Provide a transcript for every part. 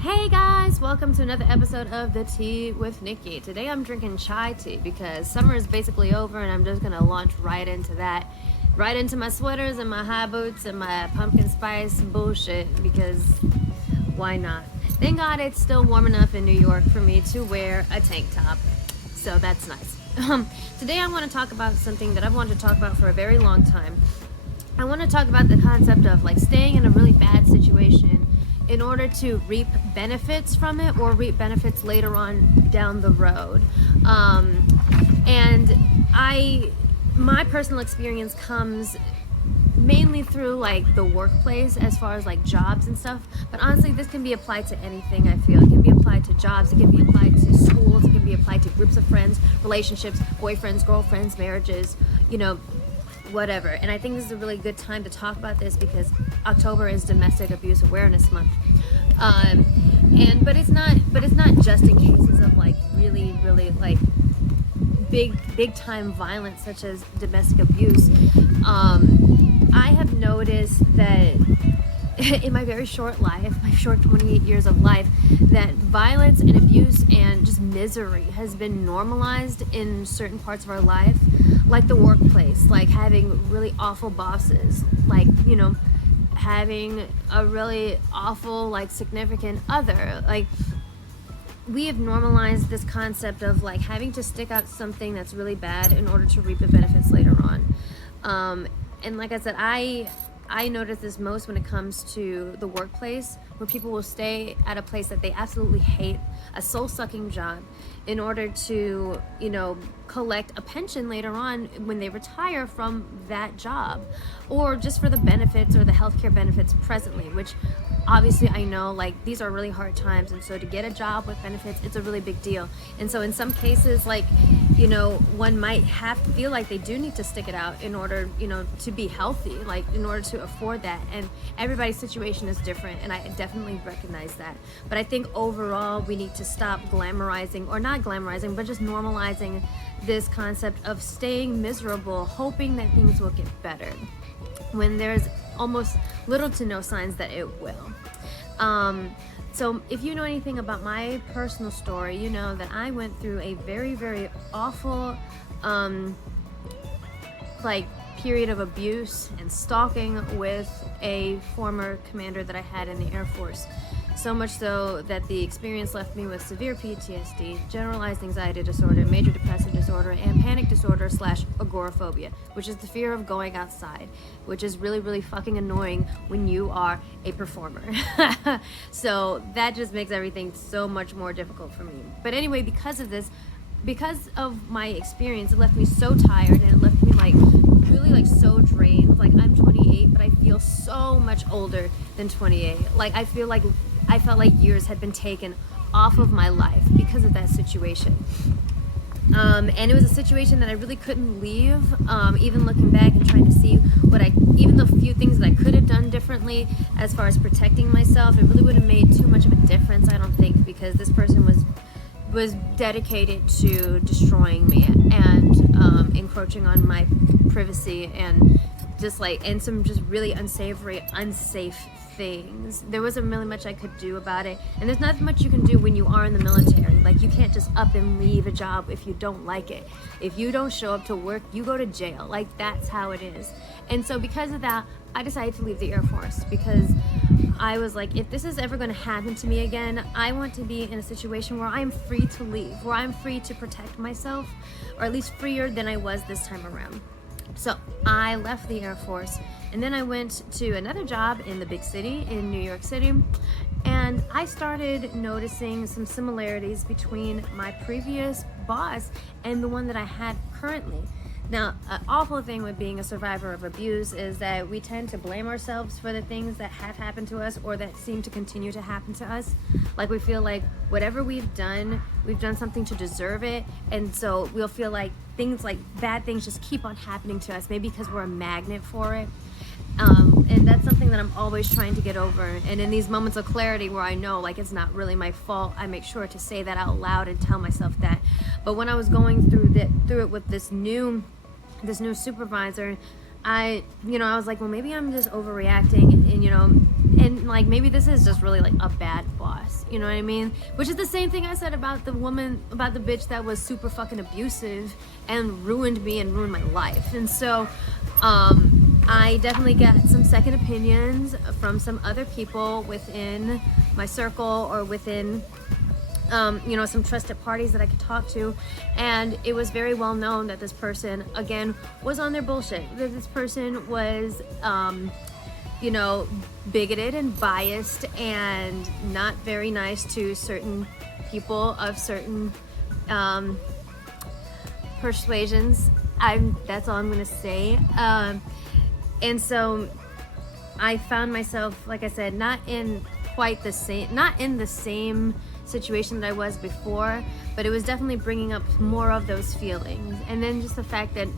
Hey guys, welcome to another episode of The Tea with Nicque. Today I'm drinking chai tea because summer is basically over and I'm just gonna launch right into that. Right into my sweaters and my high boots and my pumpkin spice bullshit because why not? Thank God it's still warm enough in New York for me to wear a tank top. So that's nice. Today I want to talk about something that I've wanted to talk about for a very long time. I want to talk about the concept of like staying in a really bad situation in order to reap benefits from it or reap benefits later on down the road. My personal experience comes mainly through like the workplace as far as like jobs and stuff, but honestly this can be applied to anything. I feel it can be applied to jobs, it can be applied to schools, it can be applied to groups of friends, relationships, boyfriends, girlfriends, marriages, whatever. And I think this is a really good time to talk about this because October is Domestic Abuse Awareness Month. But it's not just in cases of like really like big time violence such as domestic abuse. I have noticed that in my very short life, my short 28 years of life, that violence and abuse and just misery has been normalized in certain parts of our life, like the workplace, like having really awful bosses, like, having a really awful, like, significant other. Like, we have normalized this concept of like having to stick out something that's really bad in order to reap the benefits later on. And like I said, I notice this most when it comes to the workplace, where people will stay at a place that they absolutely hate, a soul-sucking job, in order to, collect a pension later on when they retire from that job, or just for the benefits or the healthcare benefits presently, which obviously I know like these are really hard times, and so to get a job with benefits, it's a really big deal. And so in some cases, like, one might have to feel like they do need to stick it out in order, to be healthy, like in order to afford that. And everybody's situation is different, and I definitely recognize that. But I think overall we need to stop glamorizing, or not glamorizing, but just normalizing this concept of staying miserable, hoping that things will get better, when there's almost little to no signs that it will. So if you know anything about my personal story, you know that I went through a very, very awful period of abuse and stalking with a former commander that I had in the Air Force. So much so that the experience left me with severe PTSD, generalized anxiety disorder, major depressive disorder, and panic disorder / agoraphobia, which is the fear of going outside, which is really, really fucking annoying when you are a performer. So that just makes everything so much more difficult for me. But anyway, because of my experience, it left me so tired, and it left me really so drained. Like, I'm 28, but I feel so much older than 28. Like, I felt like years had been taken off of my life because of that situation. And it was a situation that I really couldn't leave, even looking back and trying to see even the few things that I could have done differently as far as protecting myself, it really wouldn't have made too much of a difference, I don't think, because this person was dedicated to destroying me and encroaching on my privacy and some just really unsafe things. There wasn't really much I could do about it, and there's not much you can do when you are in the military. Like, you can't just up and leave a job if you don't like it. If you don't show up to work, you go to jail. Like, that's how it is. And so because of that, I decided to leave the Air Force, because I was like, if this is ever going to happen to me again, I want to be in a situation where I'm free to leave, where I'm free to protect myself, or at least freer than I was this time around. So I left the Air Force, and then I went to another job in the big city, in New York City, and I started noticing some similarities between my previous boss and the one that I had currently. Now, an awful thing with being a survivor of abuse is that we tend to blame ourselves for the things that have happened to us or that seem to continue to happen to us. Like, we feel like whatever we've done something to deserve it, and so we'll feel like bad things just keep on happening to us, maybe because we're a magnet for it. And that's something that I'm always trying to get over. And in these moments of clarity where I know like it's not really my fault, I make sure to say that out loud and tell myself that. But when I was going through it with this new supervisor, I was like, well, maybe I'm just overreacting, and and like maybe this is just really like a bad boss, you know what I mean? Which is the same thing I said about the bitch that was super fucking abusive and ruined me and ruined my life. And so I definitely got some second opinions from some other people within my circle or within you know, some trusted parties that I could talk to, and it was very well known that this person, again, was on their bullshit. That this person was, you know, bigoted and biased and not very nice to certain people of certain persuasions. That's all I'm gonna say. And so I found myself, like I said, not in the same situation that I was before, but it was definitely bringing up more of those feelings. And then just the fact that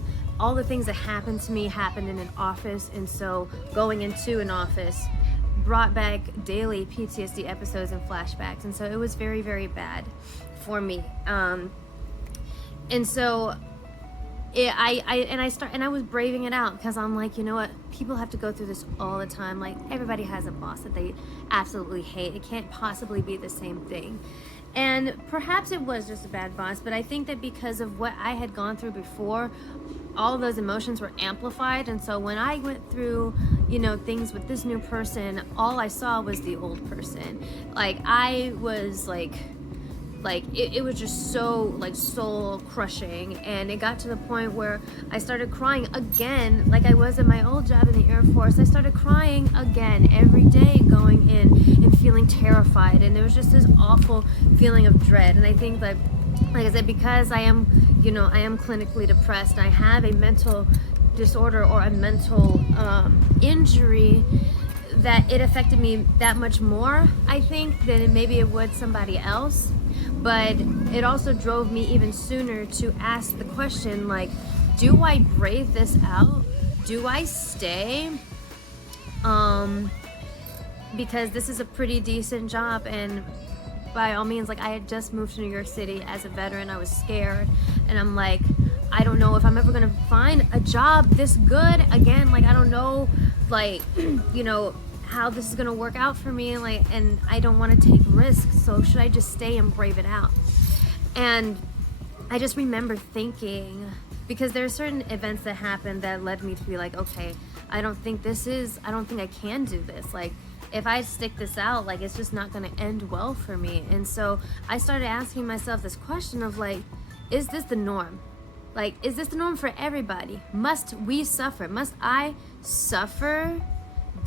all the things that happened to me happened in an office, and so going into an office brought back daily PTSD episodes and flashbacks, and so it was very, very bad for me. And so I was braving it out because I'm like, you know what, people have to go through this all the time. Like, everybody has a boss that they absolutely hate. It can't possibly be the same thing. And perhaps it was just a bad boss, but I think that because of what I had gone through before, all of those emotions were amplified. And so when I went through, you know, things with this new person, all I saw was the old person. Like, I was like it was just so like soul crushing, and it got to the point where I started crying again, like I was at my old job in the Air Force. I started crying again every day going in and feeling terrified, and there was just this awful feeling of dread. And I think that, like I said, because I am clinically depressed, I have a mental disorder or a mental injury, that it affected me that much more, I think, than maybe it would somebody else. But it also drove me even sooner to ask the question, like, do I brave this out? Do I stay? Because this is a pretty decent job, and by all means, like, I had just moved to New York City as a veteran. I was scared, and I'm like, I don't know if I'm ever gonna find a job this good again. Like, I don't know, like, you know, how this is gonna work out for me, like, and I don't want to take risks, so should I just stay and brave it out? And I just remember thinking, because there are certain events that happened that led me to be like, okay, I don't think I can do this. Like, if I stick this out, like, it's just not gonna end well for me. And so I started asking myself this question of, like, is this the norm? Like, is this the norm for everybody? Must we suffer? Must I suffer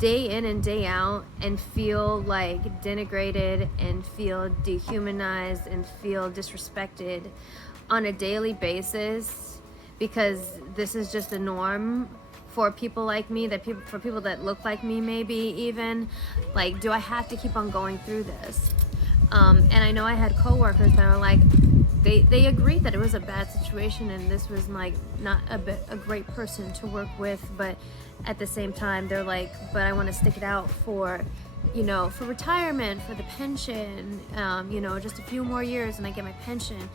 day in and day out and feel like denigrated and feel dehumanized and feel disrespected on a daily basis because this is just a norm for people like me, for people that look like me, maybe even? Like, do I have to keep on going through this? And I know I had coworkers that are like, they agreed that it was a bad situation and this was like not a great person to work with, but at the same time they're like, but I want to stick it out for, you know, for retirement, for the pension, you know, just a few more years and I get my pension.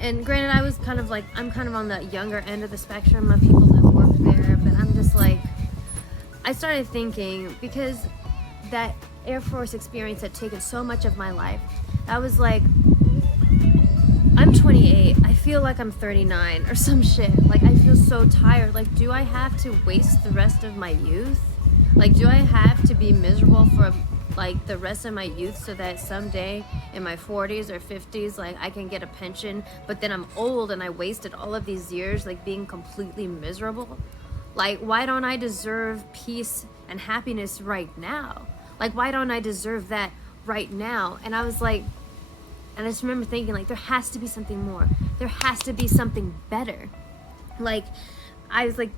And granted, I was kind of like, I'm kind of on the younger end of the spectrum of people that work there, but I'm just like, I started thinking, because that Air Force experience had taken so much of my life, I was like, I'm 28, I feel like I'm 39 or some shit. Like, I feel so tired. Like, do I have to waste the rest of my youth? Like, do I have to be miserable for like the rest of my youth so that someday in my 40s or 50s, like, I can get a pension, but then I'm old and I wasted all of these years like being completely miserable? Like, why don't I deserve peace and happiness right now? Like, why don't I deserve that right now? And I was like, and I just remember thinking, like, there has to be something more. There has to be something better. Like, I was like,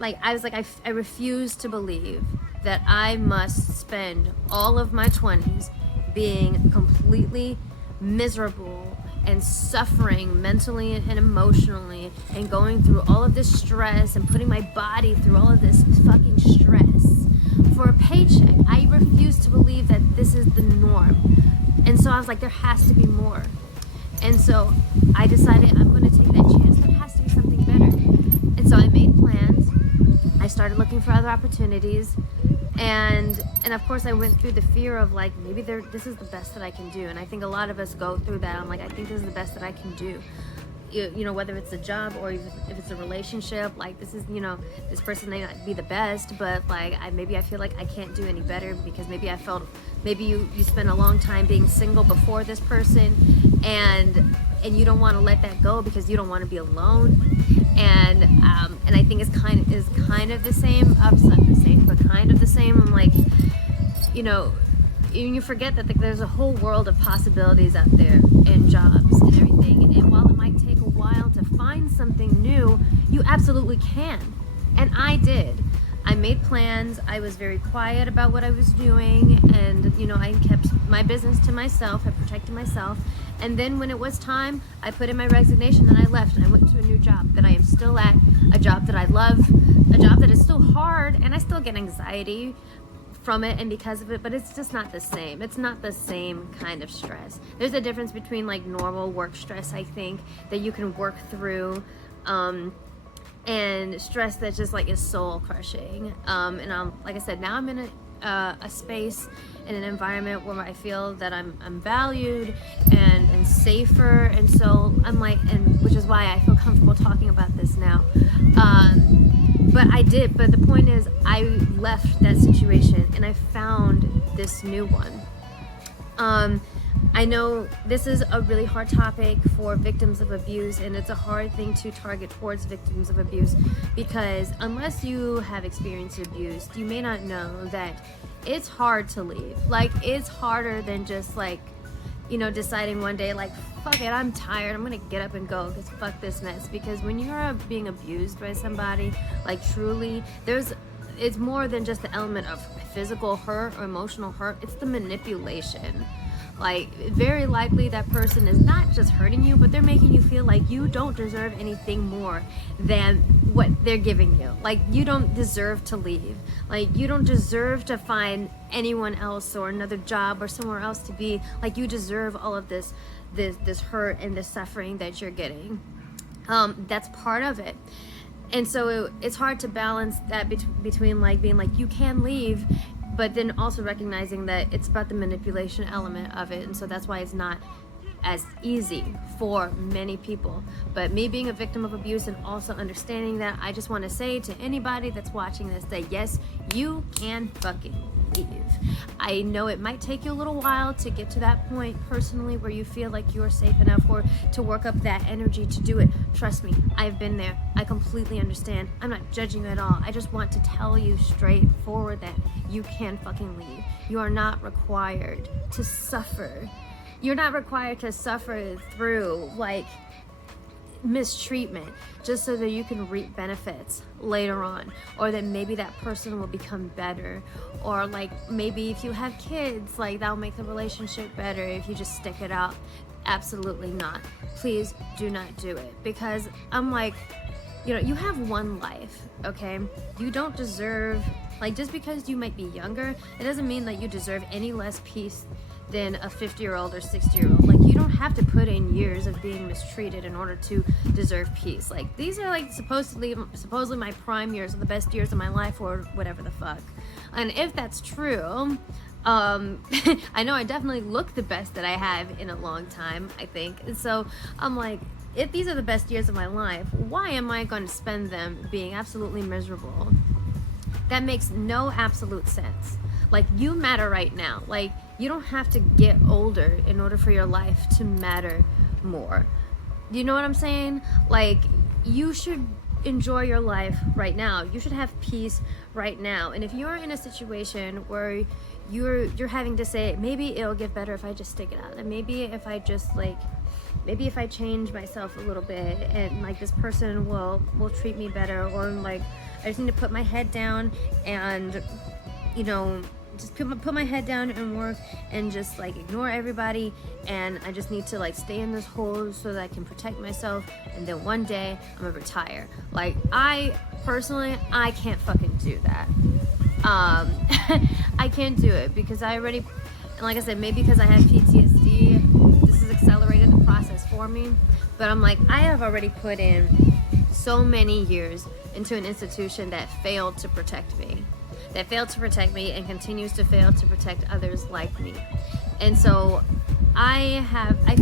I refuse to believe that I must spend all of my 20s being completely miserable and suffering mentally and emotionally and going through all of this stress and putting my body through all of this fucking stress for a paycheck. I refuse to believe that this is the norm. And so I was like, there has to be more. And so I decided I'm going to take that chance. There has to be something better. And so I made plans. I started looking for other opportunities, and of course I went through the fear of like, maybe this is the best that I can do. And I think a lot of us go through that. I'm like, I think this is the best that I can do. You know, whether it's a job or if it's a relationship, like this is, you know, this person may not be the best, but like maybe I feel like I can't do any better because maybe I felt, maybe you spent a long time being single before this person, and you don't want to let that go because you don't want to be alone. And I think it's kind of the same. It's not the same, but kind of the same. I'm like, you know, you forget that there's a whole world of possibilities out there in jobs and everything. And while it might take a while to find something new, you absolutely can. And I did. I made plans. I was very quiet about what I was doing, and you know, I kept my business to myself. I protected myself. And then when it was time, I put in my resignation and I left, and I went to a new job that I am still at, a job that I love, a job that is still hard, and I still get anxiety from it and because of it, but it's just not the same. It's not the same kind of stress. There's a difference between like normal work stress, I think, that you can work through, and stress that just like is soul crushing. And like I said, now I'm in a space, in an environment where I feel that I'm valued and safer, and so I'm like, and which is why I feel comfortable talking about this now. But the point is, I left that situation and I found this new one. I know this is a really hard topic for victims of abuse, and it's a hard thing to target towards victims of abuse because unless you have experienced abuse, you may not know that it's hard to leave. Like, it's harder than just like, you know, deciding one day like, fuck it, I'm tired, I'm gonna get up and go because fuck this mess. Because when you're being abused by somebody, like truly, it's more than just the element of physical hurt or emotional hurt, it's the manipulation. Like, very likely that person is not just hurting you, but they're making you feel like you don't deserve anything more than what they're giving you. Like, you don't deserve to leave. Like, you don't deserve to find anyone else or another job or somewhere else to be. Like, you deserve all of this hurt and this suffering that you're getting. That's part of it. And so it's hard to balance that between like being like, you can leave, but then also recognizing that it's about the manipulation element of it. And so that's why it's not as easy for many people. But me being a victim of abuse and also understanding that, I just want to say to anybody that's watching this that yes, you can fucking leave. I know it might take you a little while to get to that point personally where you feel like you're safe enough or to work up that energy to do it. Trust me, I've been there. I completely understand. I'm not judging you at all. I just want to tell you straightforward that you can fucking leave. You are not required to suffer. You're not required to suffer through like mistreatment just so that you can reap benefits later on, or that maybe that person will become better, or like maybe if you have kids, like that'll make the relationship better if you just stick it out. Absolutely not. Please do not do it, because I'm like, you know, you have one life, okay? You don't deserve, like, just because you might be younger, it doesn't mean that you deserve any less peace than a 50-year-old or 60-year-old. Like, you don't have to put in years of being mistreated in order to deserve peace. Like, these are like supposedly my prime years, or the best years of my life, or whatever the fuck. And if that's true, I know I definitely look the best that I have in a long time, I think. And so I'm like, if these are the best years of my life, why am I going to spend them being absolutely miserable? That makes no absolute sense. Like, you matter right now. Like, you don't have to get older in order for your life to matter more. You know what I'm saying? Like, you should enjoy your life right now. You should have peace right now. And if you're in a situation where you're having to say, maybe it'll get better if I just stick it out, and maybe if I just like, maybe if I change myself a little bit, and like this person will treat me better, or like I just need to put my head down and, you know, just put my head down and work and just like ignore everybody, and I just need to like stay in this hole so that I can protect myself, and then one day I'm gonna retire. Like, I personally, I can't fucking do that. I can't do it because I already, and like I said, maybe because I have PTSD, this has accelerated the process for me. But I'm like, I have already put in so many years into an institution that failed to protect me, and continues to fail to protect others like me. And so I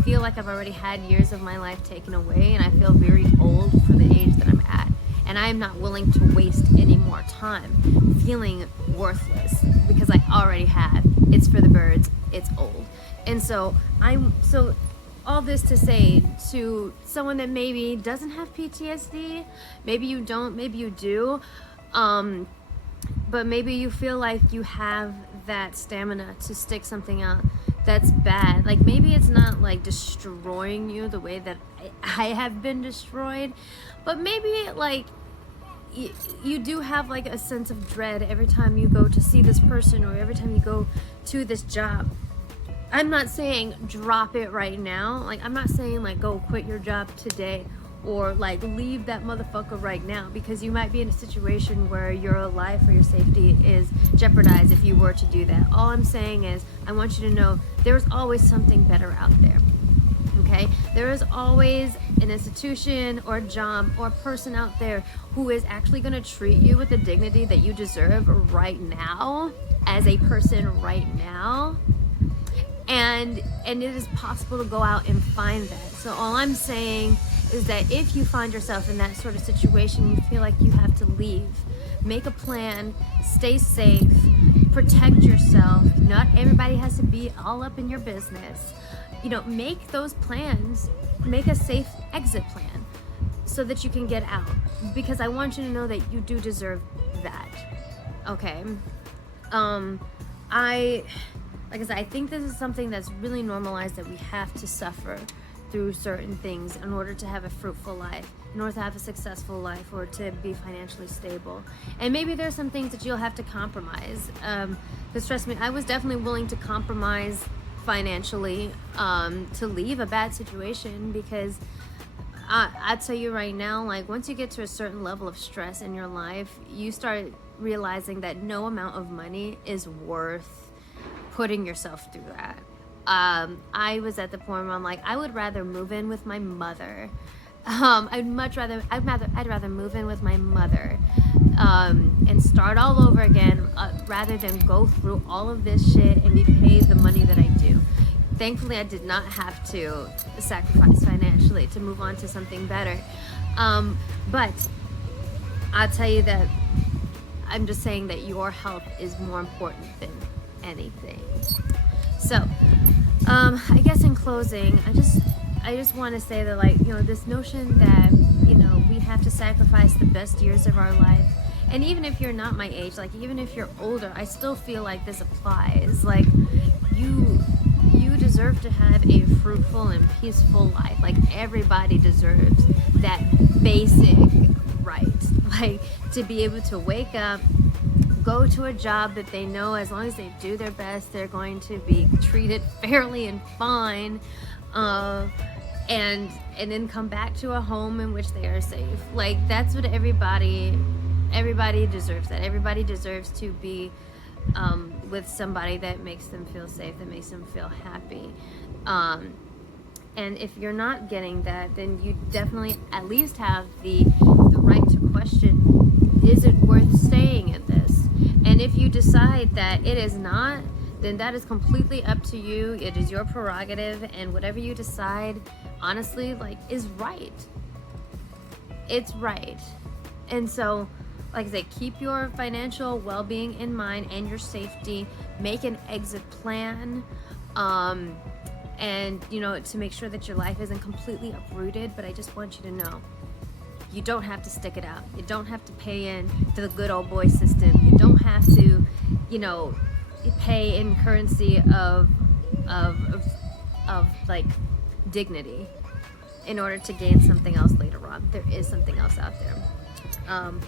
feel like I've already had years of my life taken away, and I feel very old for the age that I'm at. And I am not willing to waste any more time feeling worthless, because I already have. It's for the birds. It's old. And so all this to say to someone that maybe doesn't have PTSD, maybe you don't, maybe you do, but maybe you feel like you have that stamina to stick something out that's bad. Like, maybe it's not like destroying you the way that I have been destroyed, but maybe like you do have like a sense of dread every time you go to see this person, or every time you go to this job. I'm not saying drop it right now. Like, I'm not saying like go quit your job today, or like leave that motherfucker right now, because you might be in a situation where your life or your safety is jeopardized if you were to do that. All I'm saying is, I want you to know there's always something better out there. Okay? There is always an institution or a job or a person out there who is actually going to treat you with the dignity that you deserve right now, as a person right now. And it is possible to go out and find that. So all I'm saying is that if you find yourself in that sort of situation, you feel like you have to leave, make a plan, stay safe, protect yourself. Not everybody has to be all up in your business. You know, make those plans, make a safe exit plan so that you can get out, because I want you to know that you do deserve that. Okay? Like I said, I think this is something that's really normalized, that we have to suffer through certain things in order to have a fruitful life, in order to have a successful life, or to be financially stable. And maybe there's some things that you'll have to compromise. Because trust me, I was definitely willing to compromise financially to leave a bad situation, because I tell you right now, like, once you get to a certain level of stress in your life, you start realizing that no amount of money is worth putting yourself through that. I was at the point where I'm like, I would rather move in with my mother. I'd rather move in with my mother and start all over again, rather than go through all of this shit and be paid the money that I do. Thankfully, I did not have to sacrifice financially to move on to something better. But I'll tell you that I'm just saying that your health is more important than anything. So I guess in closing, I just want to say that, like, you know, this notion that, you know, we have to sacrifice the best years of our life, and even if you're not my age, like, even if you're older, I still feel like this applies. Like, you deserve to have a fruitful and peaceful life. Like, everybody deserves that basic right, like, to be able to wake up, go to a job that they know, as long as they do their best, they're going to be treated fairly and fine, and then come back to a home in which they are safe. Like, that's what everybody deserves. That everybody deserves to be with somebody that makes them feel safe, that makes them feel happy. And if you're not getting that, then you definitely at least have the right to question, is it worth staying in this? And if you decide that it is not, then that is completely up to you. It is your prerogative, and whatever you decide, honestly, like, is right. It's right. And so, like I said, keep your financial well-being in mind and your safety. Make an exit plan, and, you know, to make sure that your life isn't completely uprooted. But I just want you to know, you don't have to stick it out. You don't have to pay in to the good old boy system. You don't have to, you know, pay in currency of like dignity in order to gain something else later on. There is something else out there.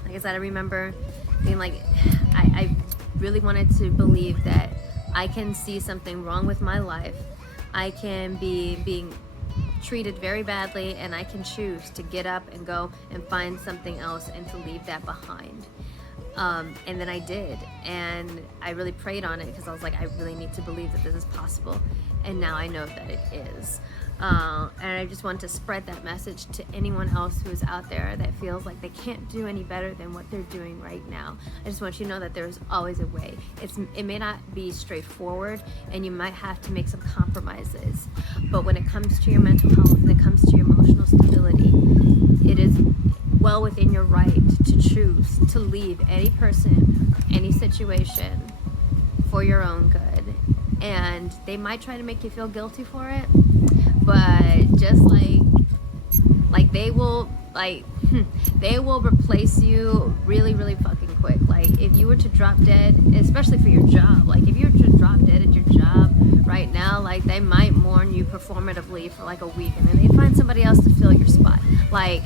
Like I said, I remember being like, I really wanted to believe that I can see something wrong with my life. I can be being treated very badly, and I can choose to get up and go and find something else and to leave that behind. And then I did, and I really prayed on it because I was like, I really need to believe that this is possible, and now I know that it is. And I just want to spread that message to anyone else who is out there that feels like they can't do any better than what they're doing right now. I just want you to know that there's always a way. It may not be straightforward, and you might have to make some compromises, but when it comes to your mental health and it comes to your emotional stability, it is well within your right to choose to leave any person, any situation for your own good. And they might try to make you feel guilty for it, but just like they will replace you really, really fucking quick. Like if you were to drop dead, especially for your job, like if you were to drop dead at your job right now, like they might mourn you performatively for like a week, and then they find somebody else to fill your spot. Like,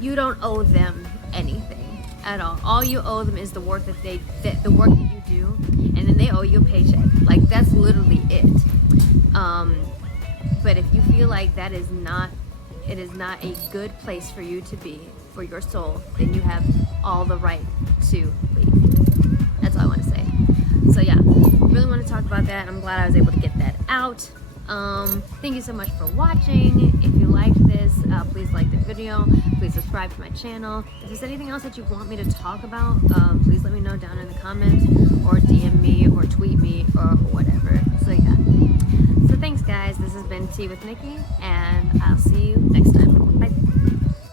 you don't owe them anything at all. All you owe them is the work that the work that you do, and then they owe you a paycheck. Like that's literally it. But if you feel like it is not a good place for you to be, for your soul, then you have all the right to leave. That's all I want to say. So yeah, really want to talk about that. I'm glad I was able to get that out. Thank you so much for watching. If you liked this, please like the video, please subscribe to my channel. If there's anything else that you want me to talk about, please let me know down in the comments, or DM me, or tweet me, or whatever. So yeah, so thanks guys, this has been Tea with Nicque, and I'll see you next time.